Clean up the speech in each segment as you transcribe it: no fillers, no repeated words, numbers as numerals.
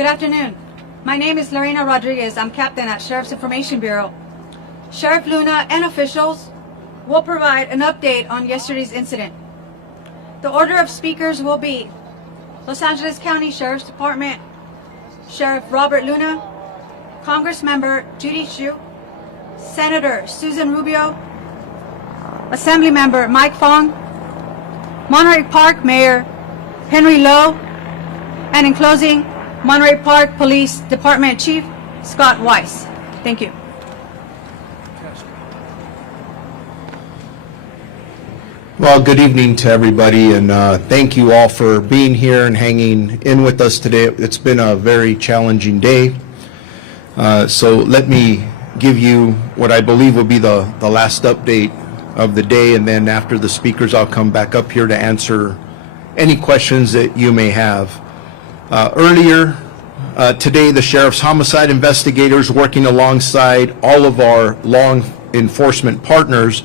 Good afternoon. My name is Lorena Rodriguez. I'm captain at Sheriff's Information Bureau. Sheriff Luna and officials will provide an update on yesterday's incident. The order of speakers will be Los Angeles County Sheriff's Department, Sheriff Robert Luna, Congress Member Judy Chu, Senator Susan Rubio, Assembly Member Mike Fong, Monterey Park Mayor Henry Lowe, and in closing, Monterey Park Police Department Chief Scott Weiss. Thank you. Well, good evening to everybody, and thank you all for being here and hanging in with us today. It's been a very challenging day. So let me give you what I believe will be the last update of the day, and then after the speakers, I'll come back up here to answer any questions that you may have. Earlier today, the Sheriff's Homicide investigators, working alongside all of our law enforcement partners,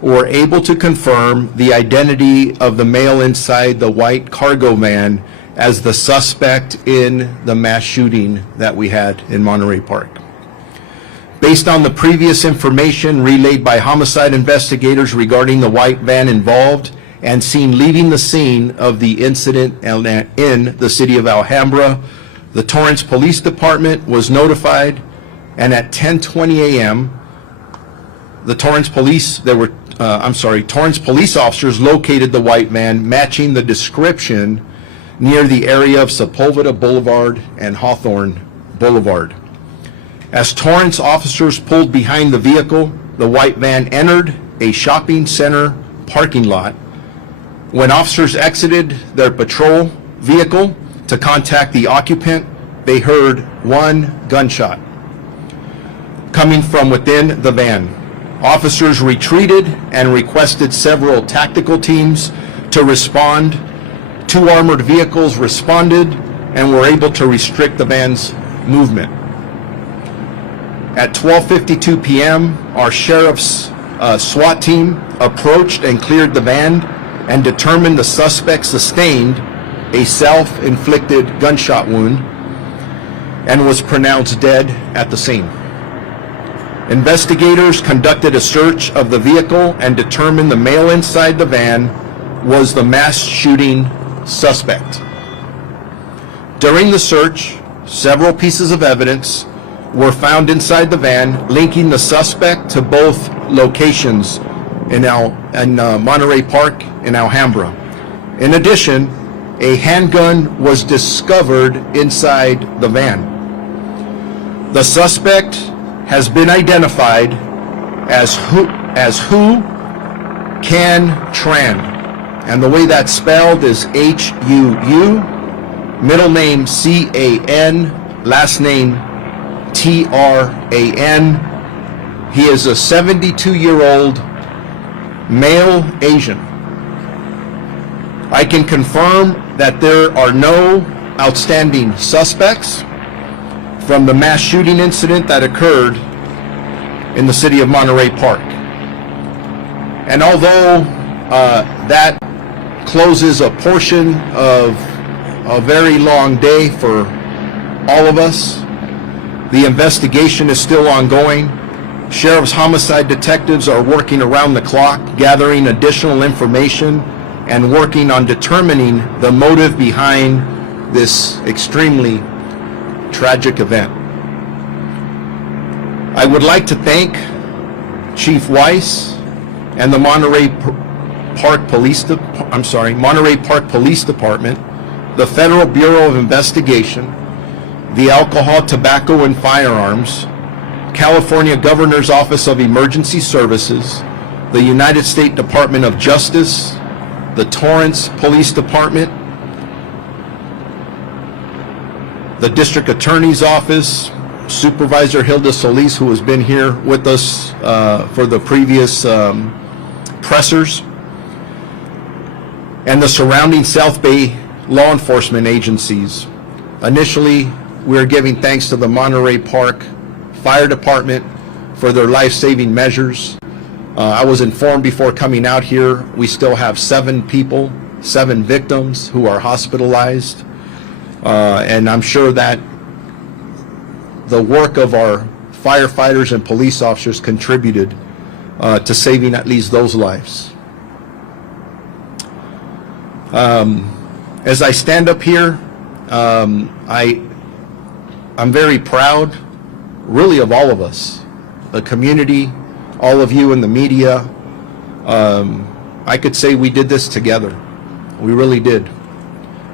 were able to confirm the identity of the male inside the white cargo van as the suspect in the mass shooting that we had in Monterey Park. Based on the previous information relayed by homicide investigators regarding the white van involved and seen leaving the scene of the incident in the city of Alhambra, the Torrance Police Department was notified, and at 10:20 a.m., the Torrance police officers located the white van matching the description near the area of Sepulveda Boulevard and Hawthorne Boulevard. As Torrance officers pulled behind the vehicle, the white van entered a shopping center parking lot. When officers exited their patrol vehicle to contact the occupant, they heard one gunshot coming from within the van. Officers retreated and requested several tactical teams to respond. 2 armored vehicles responded and were able to restrict the van's movement. At 12:52 p.m., our sheriff's SWAT team approached and cleared the van and determined the suspect sustained a self-inflicted gunshot wound and was pronounced dead at the scene. Investigators conducted a search of the vehicle and determined the male inside the van was the mass shooting suspect. During the search, several pieces of evidence were found inside the van linking the suspect to both locations in Monterey Park and Alhambra. In addition, a handgun was discovered inside the van. The suspect has been identified as Hu Can Tran, and the way that's spelled is H-U-U, middle name C-A-N, last name T-R-A-N. He is a 72-year-old male Asian. I can confirm that there are no outstanding suspects from the mass shooting incident that occurred in the city of Monterey Park. And although that closes a portion of a very long day for all of us, the investigation is still ongoing. Sheriff's homicide detectives are working around the clock, gathering additional information and working on determining the motive behind this extremely tragic event. I would like to thank Chief Weiss and the Monterey Park Police Department, the Federal Bureau of Investigation, the Alcohol, Tobacco, and Firearms, California Governor's Office of Emergency Services, the United States Department of Justice, the Torrance Police Department, the District Attorney's Office, Supervisor Hilda Solis, who has been here with us for the previous pressers, and the surrounding South Bay law enforcement agencies. Initially, we're giving thanks to the Monterey Park Fire Department for their life-saving measures. I was informed before coming out here, we still have 7 victims who are hospitalized. And I'm sure that the work of our firefighters and police officers contributed to saving at least those lives. As I stand up here, I'm very proud, really, of all of us, the community, all of you in the media. I could say we did this together. We really did.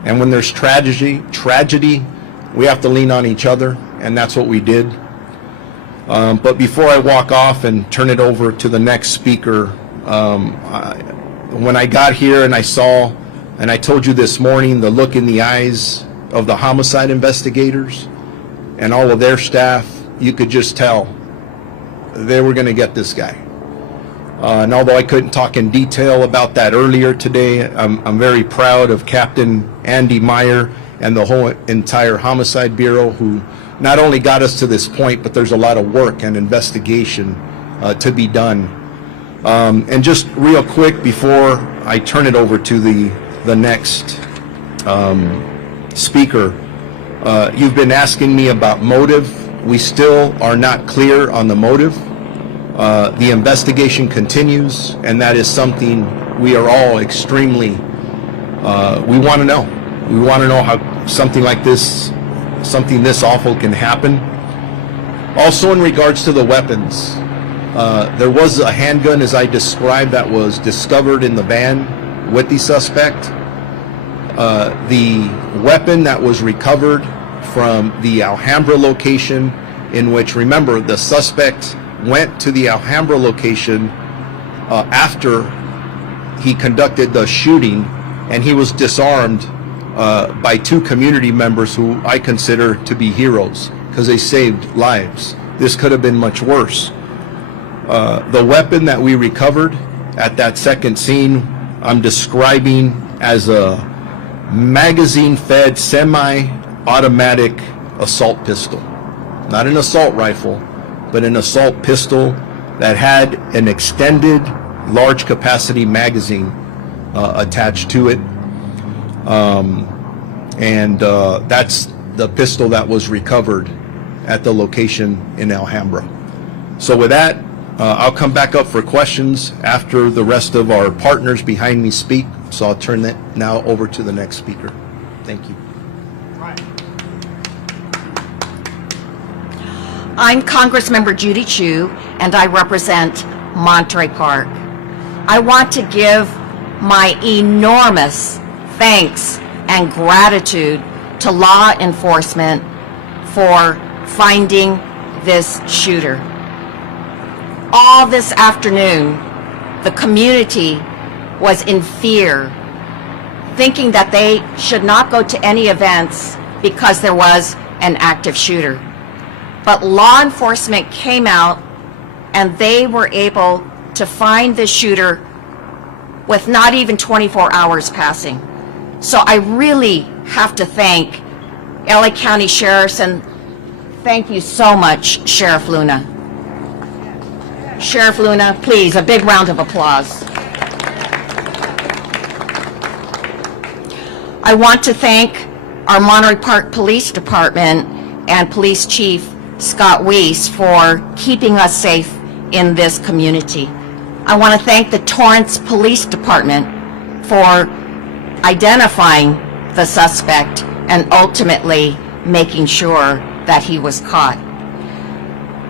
And when there's tragedy, we have to lean on each other, and that's what we did. But before I walk off and turn it over to the next speaker, when I got here and I saw, and I told you this morning, the look in the eyes of the homicide investigators and all of their staff, you could just tell they were going to get this guy. And although I couldn't talk in detail about that earlier today, I'm very proud of Captain Andy Meyer and the whole entire Homicide Bureau, who not only got us to this point, but there's a lot of work and investigation to be done. And just real quick before I turn it over to the next speaker, you've been asking me about motive. We still are not clear on the motive. The investigation continues, and that is something we are all extremely, we want to know. We want to know how something like this, something this awful can happen. Also, in regards to the weapons, there was a handgun, as I described, that was discovered in the van with the suspect. The weapon that was recovered from the Alhambra location, in which, remember, the suspect went to the Alhambra location after he conducted the shooting, and he was disarmed by two community members who I consider to be heroes because they saved lives. This could have been much worse. The weapon that we recovered at that second scene, I'm describing as a magazine-fed semi-automatic assault pistol. Not an assault rifle, but an assault pistol that had an extended large capacity magazine attached to it. That's the pistol that was recovered at the location in Alhambra. So with that, I'll come back up for questions after the rest of our partners behind me speak. So I'll turn that now over to the next speaker. Thank you. I'm Congressmember Judy Chu, and I represent Monterey Park. I want to give my enormous thanks and gratitude to law enforcement for finding this shooter. All this afternoon, the community was in fear, thinking that they should not go to any events because there was an active shooter. But law enforcement came out and they were able to find the shooter with not even 24 hours passing. So I really have to thank LA County Sheriffs, and thank you so much, Sheriff Luna. Sheriff Luna, please, a big round of applause. I want to thank our Monterey Park Police Department and Police Chief Scott Weiss for keeping us safe in this community. I want to thank the Torrance Police Department for identifying the suspect and ultimately making sure that he was caught.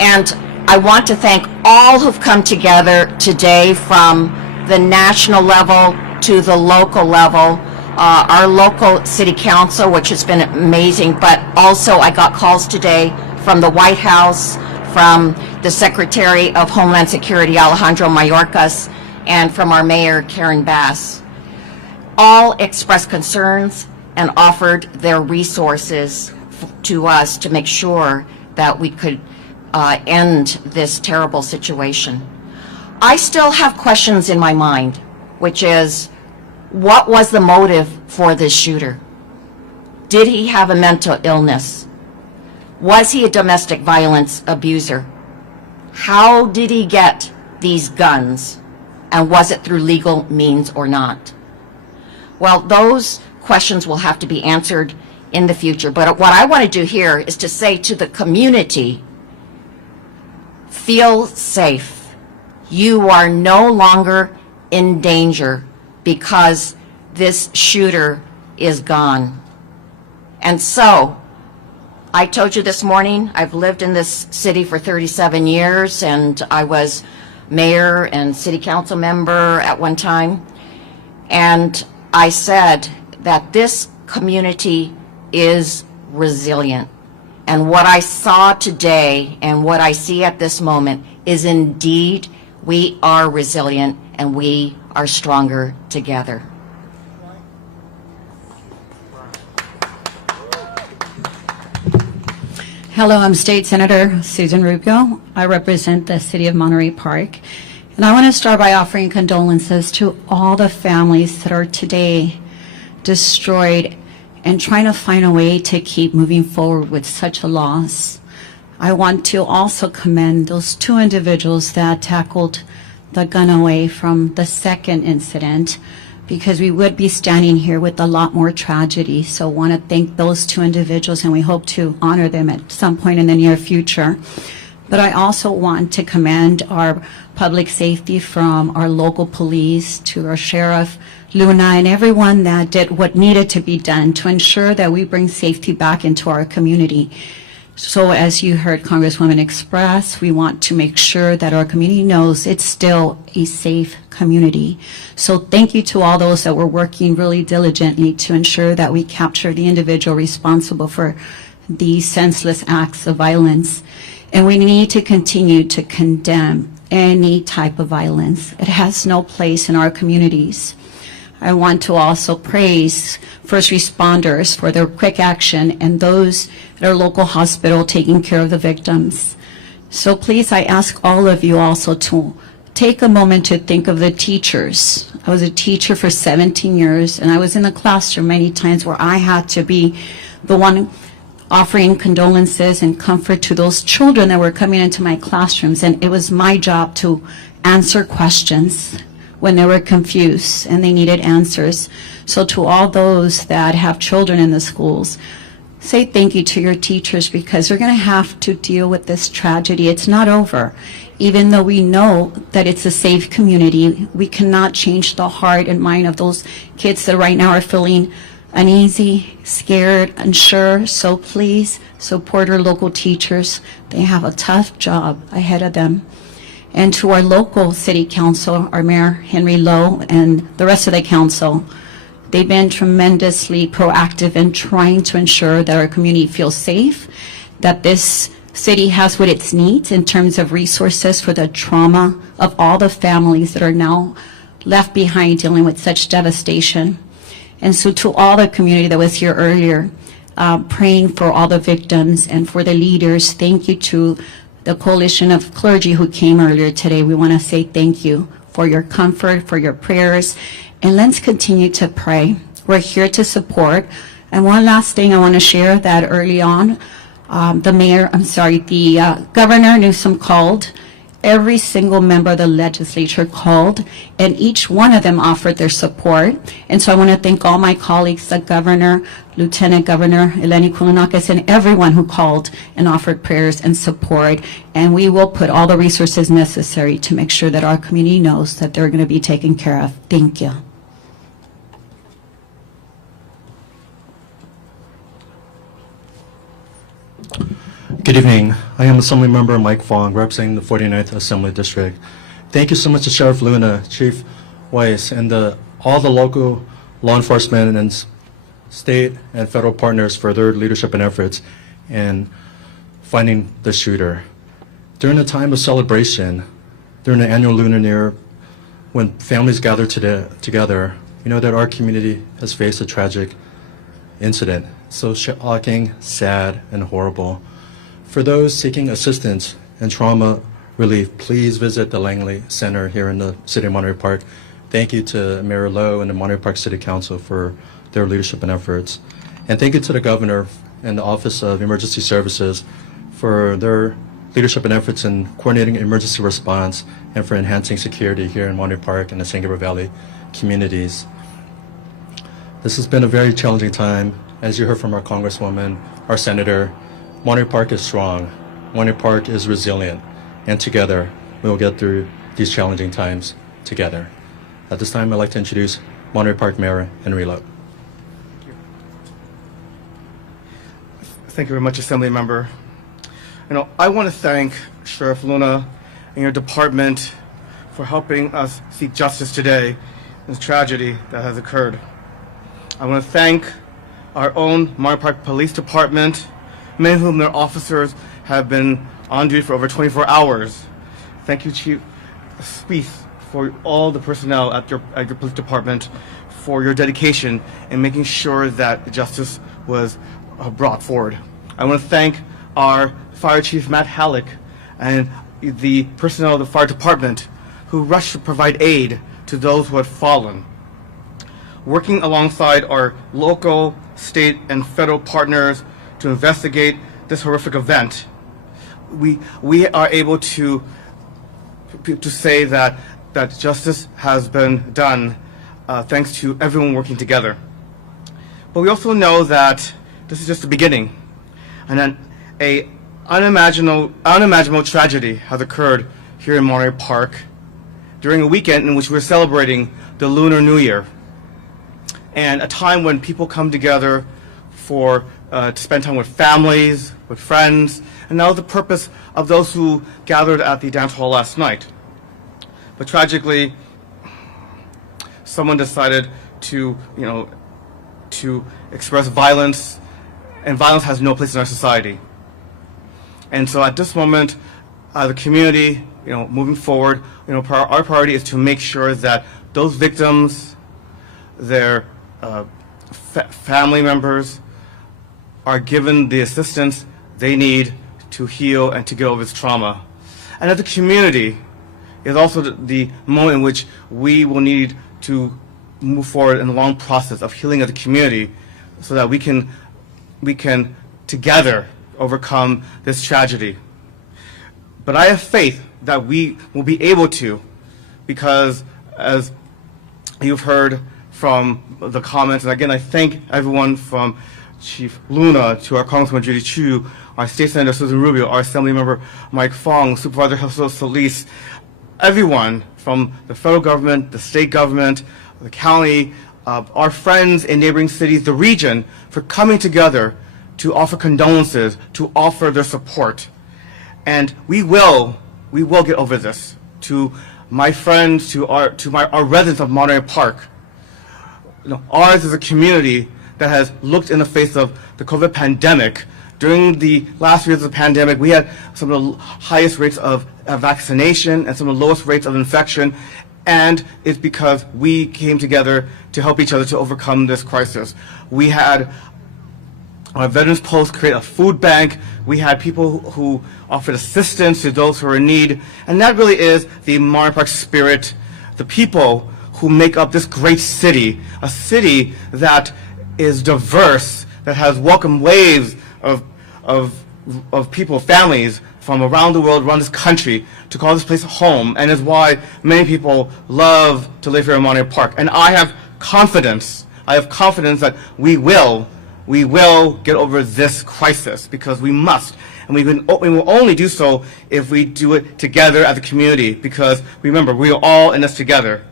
And I want to thank all who've come together today, from the national level to the local level. Our local city council, which has been amazing, but also I got calls today from the White House, from the Secretary of Homeland Security, Alejandro Mayorkas, and from our Mayor, Karen Bass. All expressed concerns and offered their resources to us to make sure that we could end this terrible situation. I still have questions in my mind, which is, what was the motive for this shooter? Did he have a mental illness? Was he a domestic violence abuser? How did he get these guns? And was it through legal means or not? Well, those questions will have to be answered in the future. But what I want to do here is to say to the community, feel safe. You are no longer in danger because this shooter is gone. And so, I told you this morning, I've lived in this city for 37 years, and I was mayor and city council member at one time. And I said that this community is resilient. And what I saw today and what I see at this moment is indeed we are resilient and we are stronger together. Hello, I'm State Senator Susan Rubio. I represent the City of Monterey Park. And I want to start by offering condolences to all the families that are today destroyed and trying to find a way to keep moving forward with such a loss. I want to also commend those two individuals that tackled the gun away from the second incident, because we would be standing here with a lot more tragedy. So I want to thank those two individuals, and we hope to honor them at some point in the near future. But I also want to commend our public safety, from our local police to our Sheriff Luna and everyone that did what needed to be done to ensure that we bring safety back into our community. So as you heard Congresswoman express, we want to make sure that our community knows it's still a safe community. So thank you to all those that were working really diligently to ensure that we capture the individual responsible for these senseless acts of violence. And we need to continue to condemn any type of violence. It has no place in our communities. I want to also praise first responders for their quick action and those at our local hospital taking care of the victims. So please, I ask all of you also to take a moment to think of the teachers. I was a teacher for 17 years, and I was in the classroom many times where I had to be the one offering condolences and comfort to those children that were coming into my classrooms, and it was my job to answer questions when they were confused and they needed answers. So to all those that have children in the schools, say thank you to your teachers, because they're going to have to deal with this tragedy. It's not over. Even though we know that it's a safe community, we cannot change the heart and mind of those kids that right now are feeling uneasy, scared, unsure. So please support our local teachers. They have a tough job ahead of them. And to our local city council, our Mayor Henry Lowe and the rest of the council, they've been tremendously proactive in trying to ensure that our community feels safe, that this city has what it needs in terms of resources for the trauma of all the families that are now left behind dealing with such devastation. And so to all the community that was here earlier, praying for all the victims and for the leaders, thank you to the Coalition of Clergy who came earlier today. We want to say thank you for your comfort, for your prayers, and let's continue to pray. We're here to support. And one last thing I want to share, that early on, the Governor Newsom called. Every single member of the legislature called, and each one of them offered their support. And so I want to thank all my colleagues, the Governor, Lieutenant Governor Eleni Kounonakis, and everyone who called and offered prayers and support. And we will put all the resources necessary to make sure that our community knows that they're going to be taken care of. Thank you. Good evening. I am Assemblymember Mike Fong, representing the 49th Assembly District. Thank you so much to Sheriff Luna, Chief Weiss, and all the local law enforcement and state and federal partners for their leadership and efforts in finding the shooter. During the time of celebration, during the annual Lunar New Year, when families gather together, we know that our community has faced a tragic incident. So shocking, sad, and horrible. For those seeking assistance and trauma relief, please visit the Langley Center here in the City of Monterey Park. Thank you to Mayor Lowe and the Monterey Park City Council for their leadership and efforts. And thank you to the Governor and the Office of Emergency Services for their leadership and efforts in coordinating emergency response and for enhancing security here in Monterey Park and the San Gabriel Valley communities. This has been a very challenging time, as you heard from our Congresswoman, our Senator, Monterey Park is strong. Monterey Park is resilient. And together, we will get through these challenging times together. At this time, I'd like to introduce Monterey Park Mayor Henry Lowe. Thank you very much, Assembly Member. I want to thank Sheriff Luna and your department for helping us seek justice today in this tragedy that has occurred. I want to thank our own Monterey Park Police Department, many of whom their officers have been on duty for over 24 hours. Thank you, Chief Spieth, for all the personnel at your police department for your dedication in making sure that justice was brought forward. I want to thank our Fire Chief Matt Halleck and the personnel of the fire department who rushed to provide aid to those who had fallen. Working alongside our local, state, and federal partners to investigate this horrific event, we are able to say that justice has been done thanks to everyone working together. But we also know that this is just the beginning, and that an unimaginable tragedy has occurred here in Monterey Park during a weekend in which we're celebrating the Lunar New Year, and a time when people come together to spend time with families, with friends, and that was the purpose of those who gathered at the dance hall last night. But tragically, someone decided to express violence, and violence has no place in our society. And so at this moment, the community, moving forward, our priority is to make sure that those victims, their family members, are given the assistance they need to heal and to get over this trauma. And as a community, is also the moment in which we will need to move forward in the long process of healing as a community, so that we can together overcome this tragedy. But I have faith that we will be able to, because as you've heard from the comments, and again I thank everyone from Chief Luna to our Congressman Judy Chu, our State Senator Susan Rubio, our Assembly Member Mike Fong, Supervisor Jesus Solis, everyone from the federal government, the state government, the county, our friends in neighboring cities, the region, for coming together to offer condolences, to offer their support. And we will get over this. To my friends, to our residents of Monterey Park, ours is a community that has looked in the face of the COVID pandemic. During the last years of the pandemic, we had some of the highest rates of vaccination and some of the lowest rates of infection, and it's because we came together to help each other to overcome this crisis. We had our Veterans Post create a food bank. We had people who offered assistance to those who are in need, and that really is the Monterey Park spirit, the people who make up this great city, a city that is diverse, that has welcomed waves of people, families from around the world, around this country, to call this place home, and is why many people love to live here in Monterey Park. And I have confidence that we will get over this crisis, because we must. And we will only do so if we do it together as a community, because remember, we are all in this together.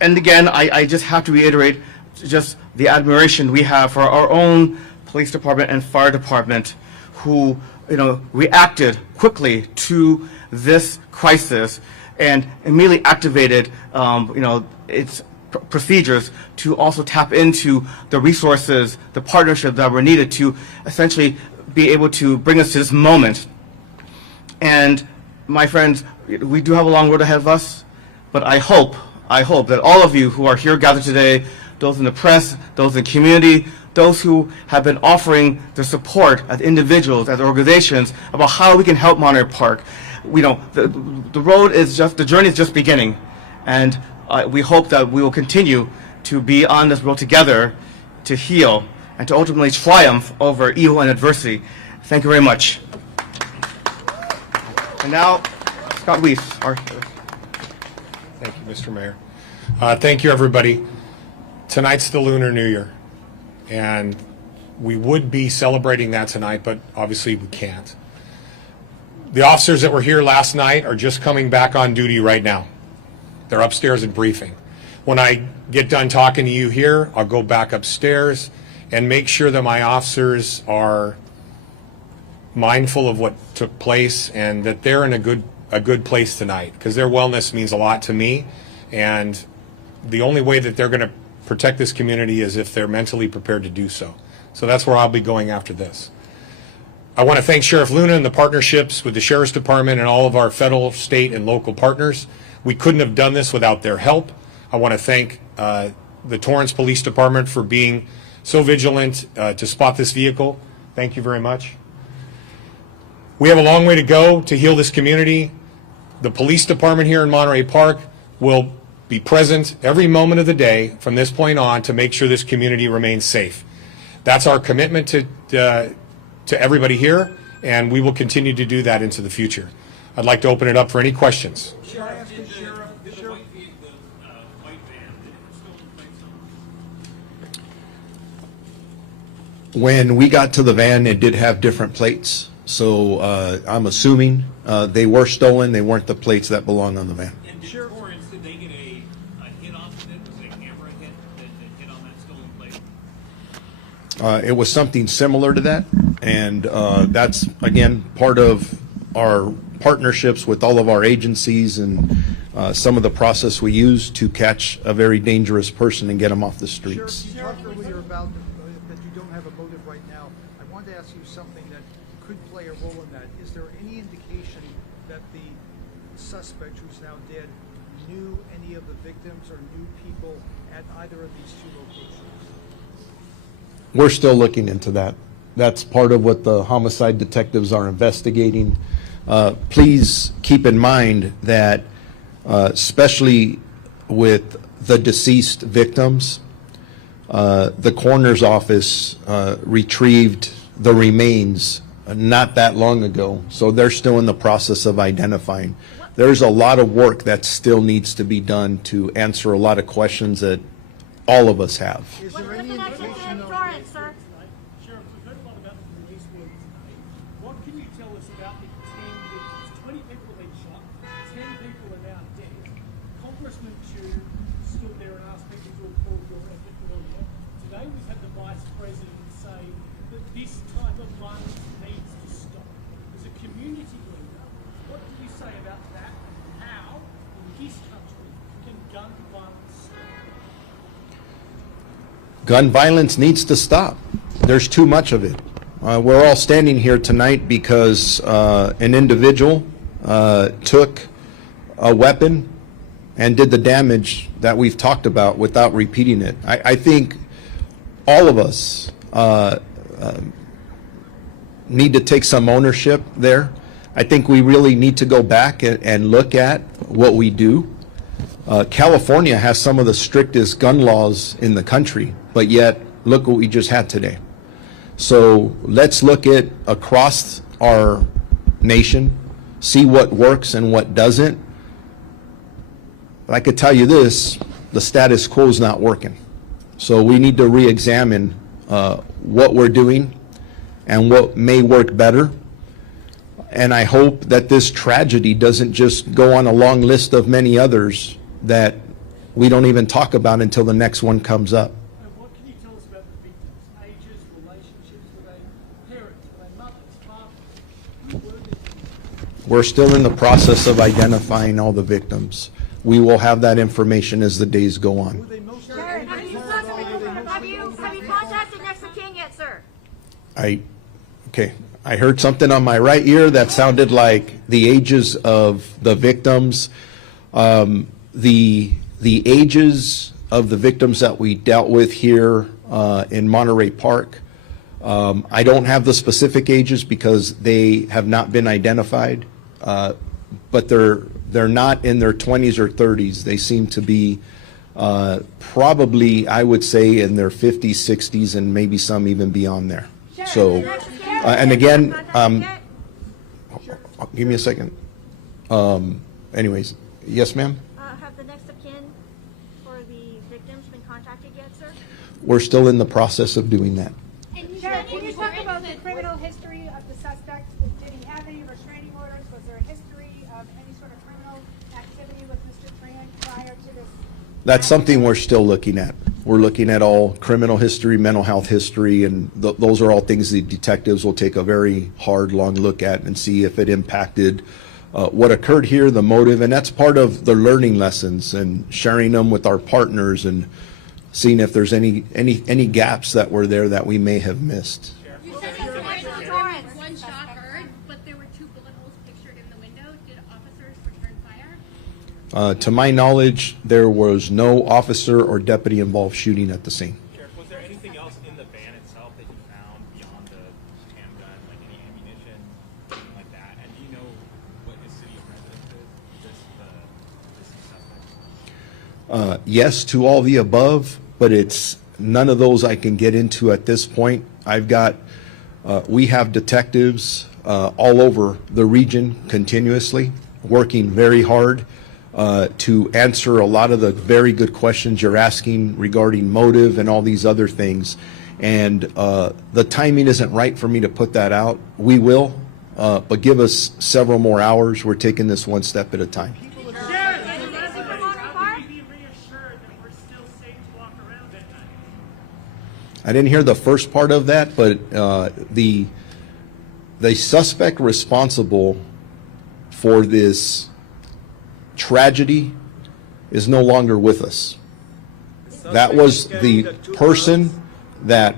And again, I just have to reiterate just the admiration we have for our own police department and fire department, who reacted quickly to this crisis and immediately activated its procedures to also tap into the resources, the partnerships that were needed to essentially be able to bring us to this moment. And my friends, we do have a long road ahead of us, but I hope that all of you who are here gathered today, those in the press, those in the community, those who have been offering their support as individuals, as organizations, about how we can help Monterey Park. The journey is just beginning, and we hope that we will continue to be on this road together to heal and to ultimately triumph over evil and adversity. Thank you very much. And now, Scott Weiss. Thank you, Mr. Mayor. Thank you, everybody. Tonight's the Lunar New Year, and We would be celebrating that tonight, but obviously we can't. The officers that were here last night are just coming back on duty right now. They're upstairs in briefing. When I get done talking to you here, I'll go back upstairs and make sure that my officers are mindful of what took place and that they're in a good place tonight, because their wellness means a lot to me, and the only way that they're going to protect this community is if they're mentally prepared to do so. So that's where I'll be going after this. I want to thank Sheriff Luna and the partnerships with the Sheriff's Department and all of our federal, state, and local partners. We couldn't have done this without their help. I want to thank the Torrance Police Department for being so vigilant to spot this vehicle. Thank you very much. We have a long way to go to heal this community. The police department here in Monterey Park will be present every moment of the day from this point on to make sure this community remains safe. That's our commitment to everybody here, and we will continue to do that into the future. I'd like to open it up for any questions. When we got to the van, it did have different plates, so I'm assuming they were stolen. They weren't the plates that belong on the van. And did Torrance, did they get a hit off of it? Was it a camera hit that hit on that stolen plate? It was something similar to that, and that's, again, part of our partnerships with all of our agencies and some of the process we use to catch a very dangerous person and get them off the streets. You talked earlier about that you don't have a motive right now. I wanted to ask you something that could play a role in that. Is there any indication that the suspect, who's now dead, knew any of the victims or knew people at either of these two locations? We're still looking into that. That's part of what the homicide detectives are investigating. Please keep in mind that, especially with the deceased victims, the coroner's office retrieved the remains not that long ago, so they're still in the process of identifying. There's a lot of work that still needs to be done to answer a lot of questions that all of us have. Is there any indication of... Sheriff, we've heard a lot about the police work today. What can you tell us about the 10 victims? 20 people have been shot, 10 people are now dead. Congressman Chu stood there and asked people to applaud your effort earlier. Today we've had the Vice President say that this type of violence needs to stop. As a community leader, what do you say about that? How, in this country, can gun violence stop? Gun violence needs to stop. There's too much of it. We're all standing here tonight because an individual took a weapon and did the damage that we've talked about without repeating it. I think all of us need to take some ownership there. I think we really need to go back and look at what we do. California has some of the strictest gun laws in the country, but yet look what we just had today. So let's look at across our nation, see what works and what doesn't. But I could tell you this, the status quo is not working. So we need to re-examine what we're doing and what may work better. And I hope that this tragedy doesn't just go on a long list of many others that we don't even talk about until the next one comes up. And what can you tell us about the victims? Ages, relationships, were they parents, were they mothers, fathers? Who were they? We're still in the process of identifying all the victims. We will have that information as the days go on. Were they most Have you contacted next of kin yet, sir? Okay, I heard something on my right ear that sounded like the ages of the victims. The ages of the victims that we dealt with here in Monterey Park, I don't have the specific ages because they have not been identified, but they're not in their 20s or 30s. They seem to be probably, I would say, in their 50s, 60s, and maybe some even beyond there. So, and again, give me a second. Anyways, yes, ma'am? Have the next of kin for the victims been contacted yet, sir? We're still in the process of doing that. And Sheriff, That's something we're still looking at. We're looking at all criminal history, mental health history, and those are all things the detectives will take a very hard, long look at and see if it impacted what occurred here, the motive, and that's part of the learning lessons and sharing them with our partners and seeing if there's any gaps that were there that we may have missed. You said that's Torrance. One shot heard, but there were 2 bullet holes pictured in the window. Did officers return fire? To my knowledge, there was no officer or deputy involved shooting at the scene. Sheriff, was there anything else in the van itself that you found beyond the handgun, like any ammunition, anything like that? And do you know what his city of residence is? Is this the suspect? Yes to all the above, but it's none of those I can get into at this point. We have detectives all over the region continuously working very hard to answer a lot of the very good questions you're asking regarding motive and all these other things. And the timing isn't right for me to put that out. We will, but give us several more hours. We're taking this one step at a time. I didn't hear the first part of that, but the suspect responsible for this tragedy is no longer with us. That was the person that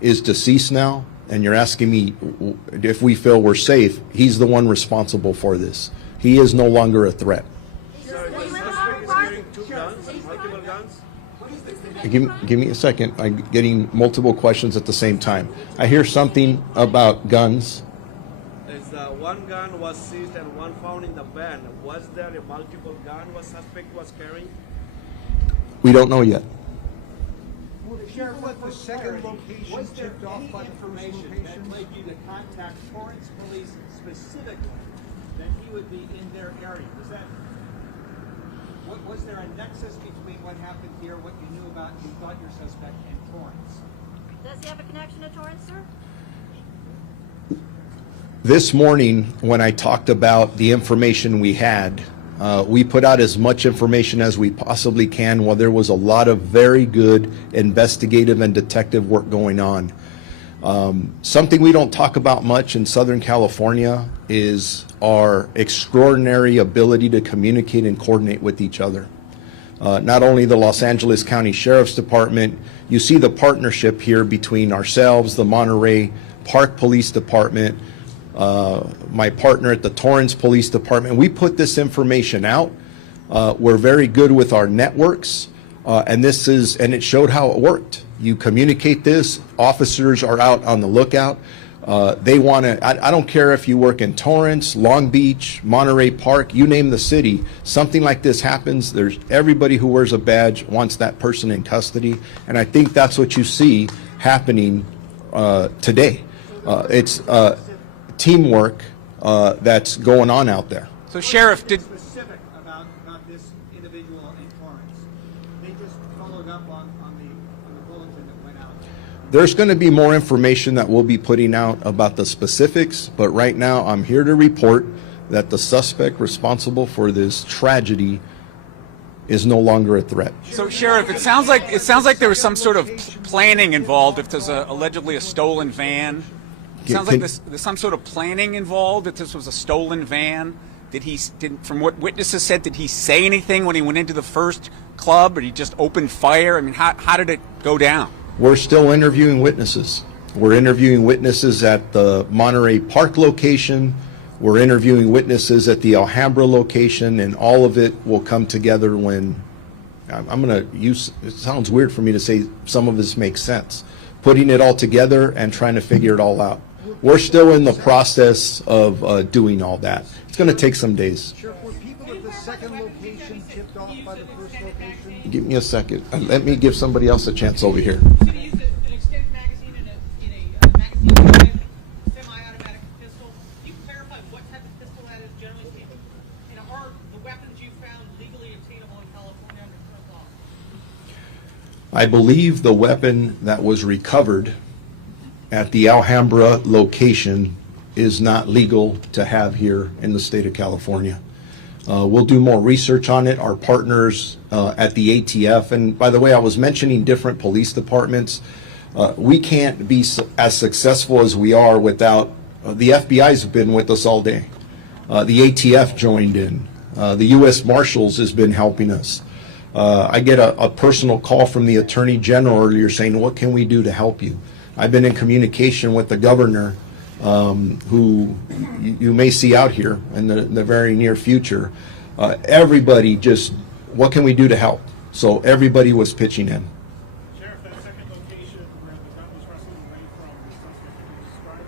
is deceased now, and you're asking me if we feel we're safe. He's the one responsible for this. He is no longer a threat. Give me a second. I'm getting multiple questions at the same time. I hear something about guns. One gun was seized and one found in the van. Was there a multiple gun was suspect was carrying? We don't know yet. Well, the sheriff at the second location tipped off by the first location. That led you to contact Torrance Police specifically that he would be in their area? Was there a nexus between what happened here, what you knew about, you thought your suspect, and Torrance? Does he have a connection to Torrance, sir? This morning, when I talked about the information we had, we put out as much information as we possibly can while there was a lot of very good investigative and detective work going on. Something we don't talk about much in Southern California is our extraordinary ability to communicate and coordinate with each other. Not only the Los Angeles County Sheriff's Department, you see the partnership here between ourselves, the Monterey Park Police Department, my partner at the Torrance Police Department. We put this information out. We're very good with our networks, and it showed how it worked. You communicate this, officers are out on the lookout. They want to, I don't care if you work in Torrance, Long Beach, Monterey Park, you name the city, something like this happens, there's everybody who wears a badge wants that person in custody, and I think that's what you see happening today. It's teamwork that's going on out there. So, Sheriff, did Specific about this individual in Torrance. They just followed up on the bulletin that went out. There's going to be more information that we'll be putting out about the specifics, but right now I'm here to report that the suspect responsible for this tragedy is no longer a threat. So, Sheriff, it sounds like there was some sort of planning involved. If there's allegedly a stolen van, it sounds like there's some sort of planning involved. If this was a stolen van, from what witnesses said, did he say anything when he went into the first club, or he just opened fire? I mean, how did it go down? We're still interviewing witnesses. We're interviewing witnesses at the Monterey Park location. We're interviewing witnesses at the Alhambra location, and all of it will come together when, I'm going to use, it sounds weird for me to say some of this makes sense, putting it all together and trying to figure it all out. We're still in the process of doing all that. It's going to take some days. Sheriff, were people at the second location tipped off by the first location? Give me a second. Let me give somebody else a chance over here. Should he use an extended magazine in a magazine semi-automatic pistol? Can you clarify what type of pistol that is, generally speaking? And are the weapons you found legally obtainable in California under current law? I believe the weapon that was recovered at the Alhambra location is not legal to have here in the state of California. We'll do more research on it. Our partners at the ATF, and by the way, I was mentioning different police departments. We can't be as successful as we are without the FBI's been with us all day. The ATF joined in. The U.S. Marshals has been helping us. I get a personal call from the Attorney General earlier saying, what can we do to help you? I've been in communication with the governor, who you may see out here in the very near future. Everybody just, what can we do to help? So everybody was pitching in. Sheriff, that second location where the gun was wrestled away from the suspect that you described,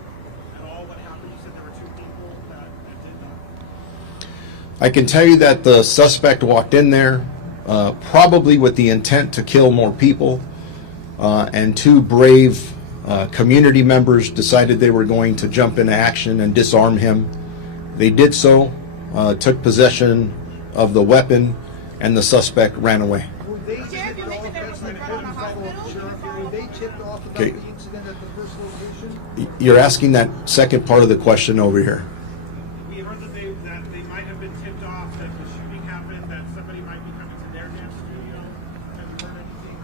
and all what happened, you said there were 2 people that did not. I can tell you that the suspect walked in there probably with the intent to kill more people, and 2 brave community members decided they were going to jump into action and disarm him. They did so, took possession of the weapon, and the suspect ran away. Were they tipped off about the incident at the first location? You're asking that second part of the question over here. We heard that they might have been tipped off that the shooting happened, that somebody might be coming to their dance studio. Have you heard anything?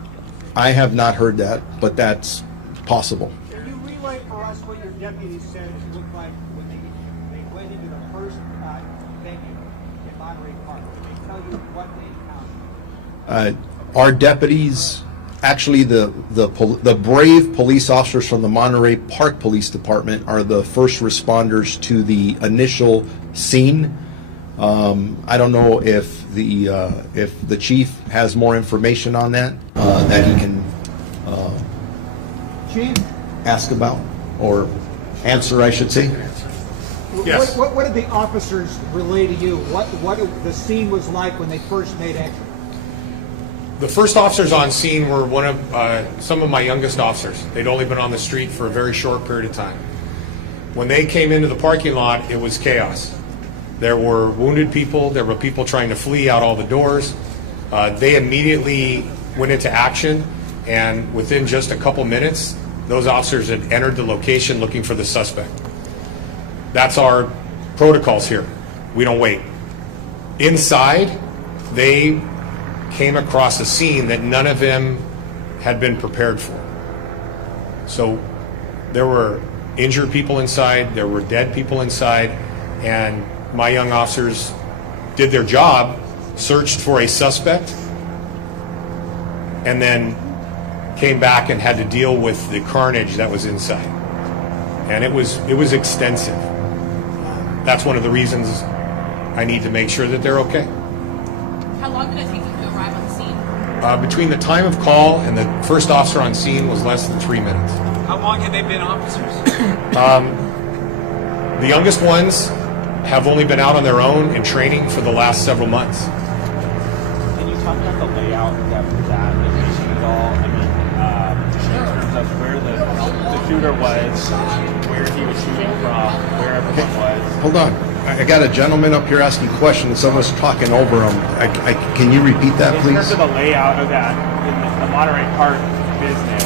I have not heard that, but that's possible. Can you relay for us what your deputies said it looked like when they went into the first venue in Monterey Park? Did they tell you what they encountered? Our deputies, actually the brave police officers from the Monterey Park Police Department are the first responders to the initial scene. I don't know if the chief has more information on that that he can Chief, ask about or answer, I should say. Yes. What did the officers relay to you? What the scene was like when they first made entry? The first officers on scene were some of my youngest officers. They'd only been on the street for a very short period of time. When they came into the parking lot, it was chaos. There were wounded people. There were people trying to flee out all the doors. They immediately went into action, and within just a couple minutes, those officers had entered the location looking for the suspect. That's our protocols here. We don't wait. Inside, they came across a scene that none of them had been prepared for. So there were injured people inside, there were dead people inside, and my young officers did their job, searched for a suspect, and then came back and had to deal with the carnage that was inside. And it was extensive. That's one of the reasons I need to make sure that they're okay. How long did it take you to arrive on the scene? Between the time of call and the first officer on scene was less than 3 minutes. How long had they been officers? The youngest ones have only been out on their own in training for the last several months. Can you talk about the layout that was at the mission at all? I mean, in terms of where the shooter was, where he was shooting from, where everyone was. Hold on. I got a gentleman up here asking questions. Someone's talking over him. Can you repeat that, please? In terms of the layout of that, in the Monterey Park business,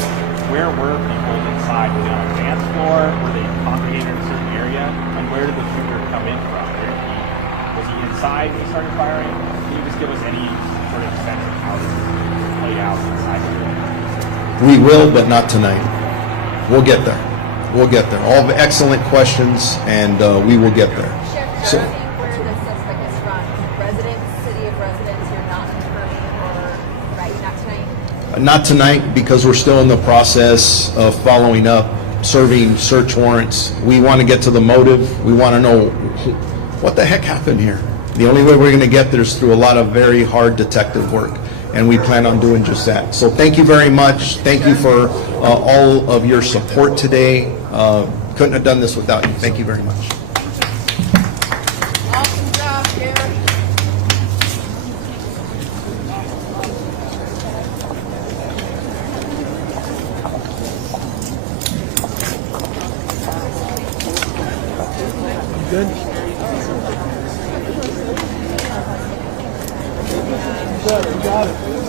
where were people inside? Were they on the dance floor? Were they congregated in a certain area? And where did the shooter come in from? Was he inside when he started firing? Can you just give us any sort of sense of how this played out inside the building? We will, but not tonight. We'll get there. We'll get there. All excellent questions, and we will get there. Sheriff, you're asking where the suspect is from. Residents, city of residents, you're not confirming or right, not tonight? Not tonight, because we're still in the process of following up, serving search warrants. We want to get to the motive. We want to know what the heck happened here. The only way we're going to get there is through a lot of very hard detective work, and we plan on doing just that. So thank you very much. Thank you for all of your support today. Couldn't have done this without you. Thank you very much. Awesome job, Sheriff. Good. You got it.